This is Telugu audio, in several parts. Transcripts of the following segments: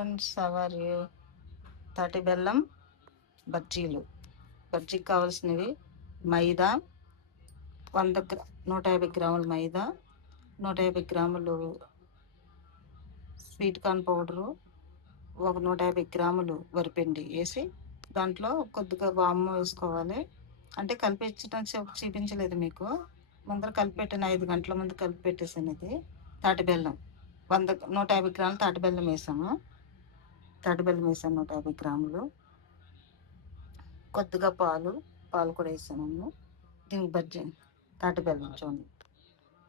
Friends, how are you? తాటి బెల్లం బజ్జీలు. బజ్జీకి కావాల్సినవి మైదా 150 గ్రాములు మైదా, 150 గ్రాములు స్వీట్ కార్న్ పౌడరు, ఒక 150 గ్రాములు వరిపిండి వేసి దాంట్లో కొద్దిగా వాము వేసుకోవాలి. అంటే కలిపించడం చూపించలేదు మీకు, ముందర కలిపెట్టాను, 5 గంటల ముందు కలిపి పెట్టేసాను. ఇది తాటి బెల్లం 150 గ్రాములు తాటి బెల్లం వేసాము. 150 గ్రాములు. కొద్దిగా పాలు కూడా వేసాము. దీనికి బజ్జీ తాటి బెల్లం చూడండి.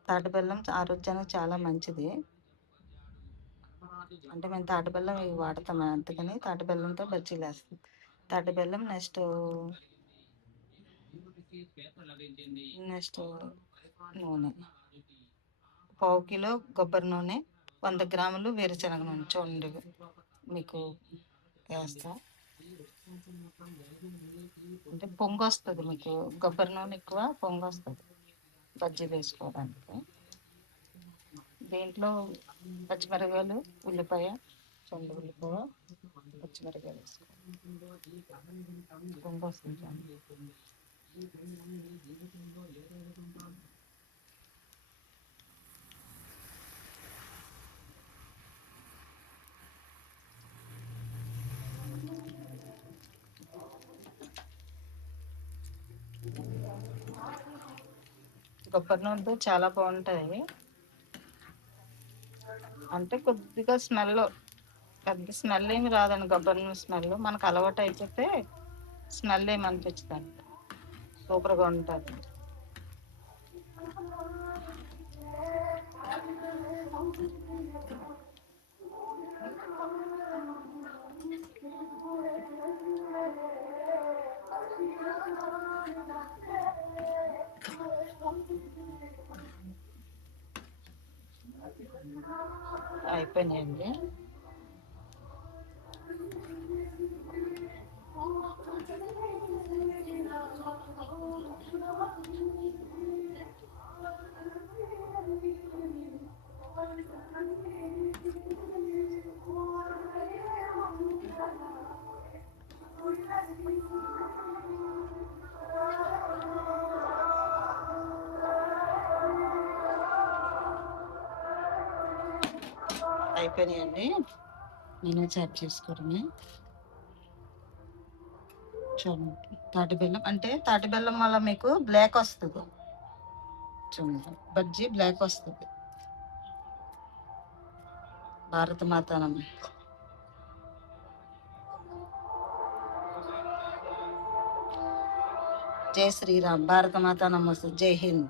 తాటి బెల్లం ఆరోగ్యానికి చాలా మంచిది. అంటే మేము తాటి బెల్లం ఇవి వాడతాము, అందుకని తాటి బెల్లంతో బజ్జీలు వేస్తాం. తాటి బెల్లం నెక్స్ట్ నూనె, 1/2 కిలో కొబ్బరి నూనె, 100 గ్రాములు వేరుశనగ నూనె చూడండి మీకు వేస్తా. అంటే పొంగు వస్తుంది మీకు, కొబ్బరి నూనె ఎక్కువ పొంగు వస్తుంది బజ్జీలు వేసుకోవడానికి. దీంట్లో పచ్చిమిరపకాయలు, ఉల్లిపాయ చూడండి, ఉల్లిపాయ పచ్చిమిరపకాయలు వేసుకోవాలి, పొంగు వస్తుంది చూడండి. కొబ్బరి నూనెతో చాలా బాగుంటాయి. అంటే కొద్దిగా పెద్ద స్మెల్ ఏమి రాదండి కొబ్బరి నూనె స్మెల్. మనకు అలవాటు అయిపోతే స్మెల్ ఏమి అనిపించదండి, సూపర్గా ఉంటుంది. అయిపోయినాయండి. అయిపోయినాయండి, నేను చాట్ చేసుకోవడమే. చూడండి, తాటి బెల్లం అంటే తాటి బెల్లం వల్ల మీకు బ్లాక్ వస్తుంది. చూడండి, బజ్జీ బ్లాక్ వస్తుంది. భారత మాతానం. జై శ్రీరామ్. భారత మాతానం వస్తుంది. జై హింద్.